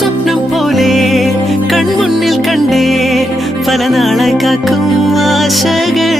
സ്വപ്നം പോലെ കൺമുന്നിൽ കണ്ടേ പല നാളായി കാക്കും ആശകൾ